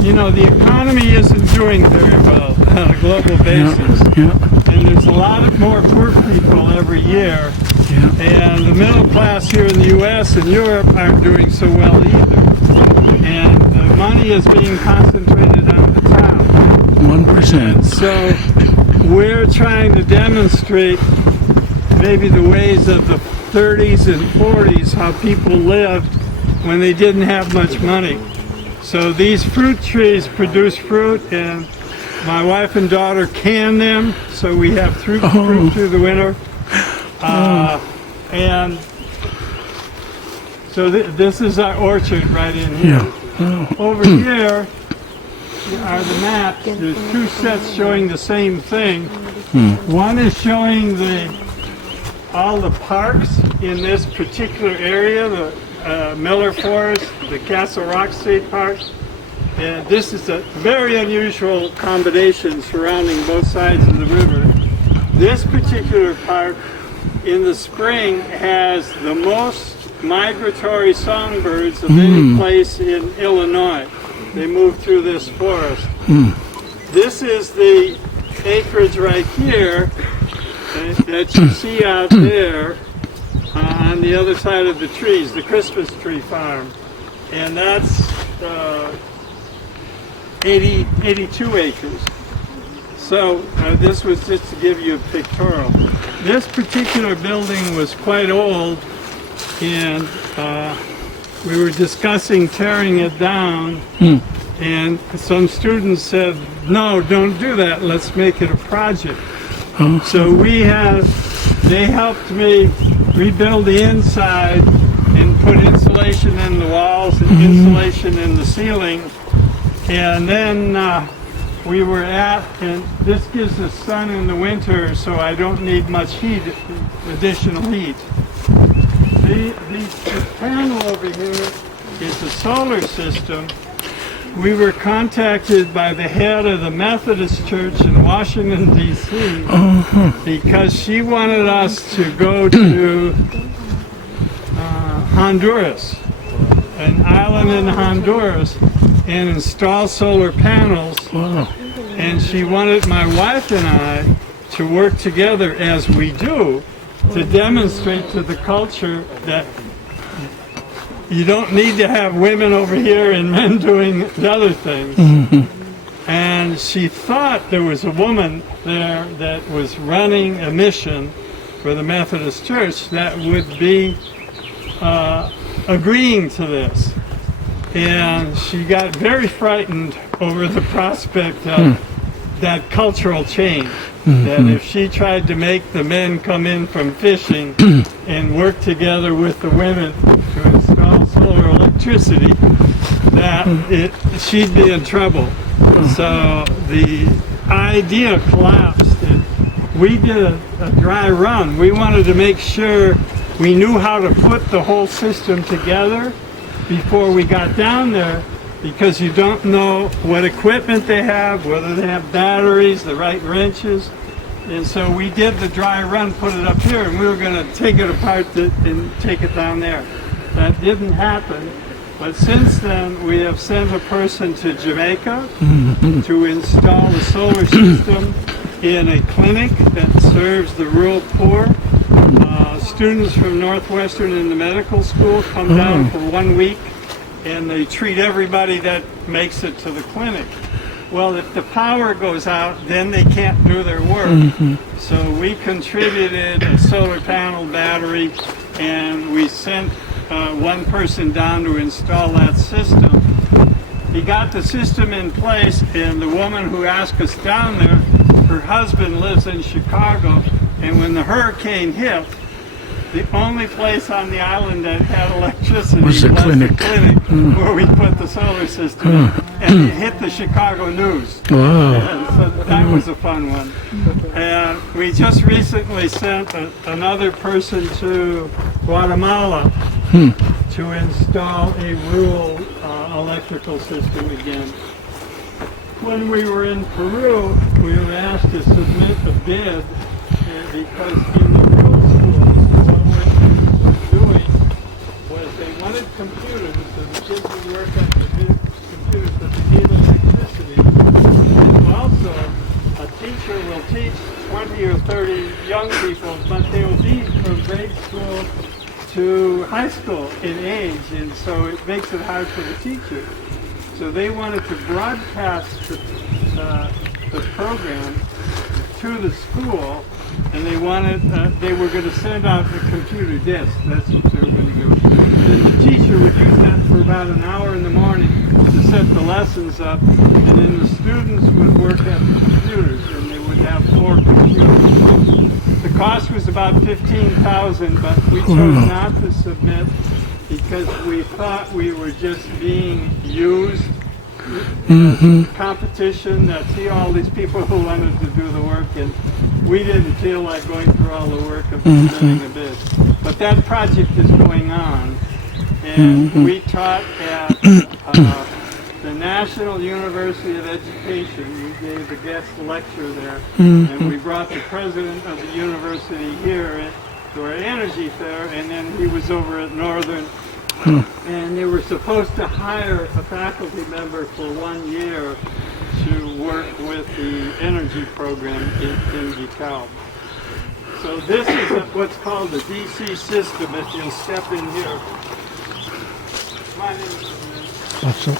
you know, the economy isn't doing very well on a global basis. And there's a lot more poor people every year. And the middle class here in the U.S. and Europe aren't doing so well either. And the money is being concentrated on the top. 1%. And so we're trying to demonstrate maybe the ways of the 30s and 40s, how people lived when they didn't have much money. So these fruit trees produce fruit, and my wife and daughter can them, so we have fruit through the winter. And so this is our orchard right in here. Over here are the maps. There's two sets showing the same thing. One is showing all the parks in this particular area, the Miller Forest, the Castle Rock State Park. And this is a very unusual combination surrounding both sides of the river. This particular park in the spring has the most migratory songbirds of any place in Illinois. They move through this forest. This is the acreage right here that you see out there on the other side of the trees, the Christmas tree farm. And that's 82 acres. So this was just to give you a pictorial. This particular building was quite old, and we were discussing tearing it down, and some students said, no, don't do that, let's make it a project. So they helped me rebuild the inside and put insulation in the walls and insulation in the ceiling. And then we were and this gives us sun in the winter, so I don't need much heat, additional heat. The panel over here is a solar system. We were contacted by the head of the Methodist Church in Washington, D.C. Because she wanted us to go to Honduras, an island in Honduras, and install solar panels. And she wanted my wife and I to work together, as we do, to demonstrate to the culture that you don't need to have women over here and men doing the other things. And she thought there was a woman there that was running a mission for the Methodist Church that would be agreeing to this. And she got very frightened over the prospect of that cultural change. That if she tried to make the men come in from fishing and work together with the women to install solar electricity, that she'd be in trouble. So the idea collapsed. And we did a dry run. We wanted to make sure we knew how to put the whole system together before we got down there, because you don't know what equipment they have, whether they have batteries, the right wrenches. And so we did the dry run, put it up here, and we were going to take it apart and take it down there. That didn't happen. But since then, we have sent a person to Jamaica to install a solar system in a clinic that serves the rural poor. Students from Northwestern in the medical school come down for 1 week, and they treat everybody that makes it to the clinic. Well, if the power goes out, then they can't do their work. So we contributed a solar panel battery, and we sent one person down to install that system. He got the system in place, and the woman who asked us down there, her husband lives in Chicago, and when the hurricane hit, the only place on the island that had electricity was the clinic where we put the solar system in. And it hit the Chicago News. And so that was a fun one. And we just recently sent another person to Guatemala to install a rural electrical system again. When we were in Peru, we were asked to submit a bid because in the rural schools, what we were doing was they wanted computers, so the kids would work on computers, but they gave us young people, but they will be from grade school to high school in age, and so it makes it hard for the teachers. So they wanted to broadcast the program to the school, and they were going to send out a computer disk. That's what they were going to do. Then the teacher would use that for about an hour in the morning to set the lessons up, and then the students would work at the computers, and they would have 4 computers. The cost was about $15,000, but we chose not to submit because we thought we were just being used in competition. That see all these people who wanted to do the work, and we didn't feel like going through all the work of submitting a bid. But that project is going on, and we taught at the National University of Education. We gave a guest lecture there, and we brought the president of the university here to our energy fair, and then he was over at Northern, and they were supposed to hire a faculty member for 1 year to work with the energy program in DeKalb. So this is what's called the DC system. If you'll step in here. My name is What's up?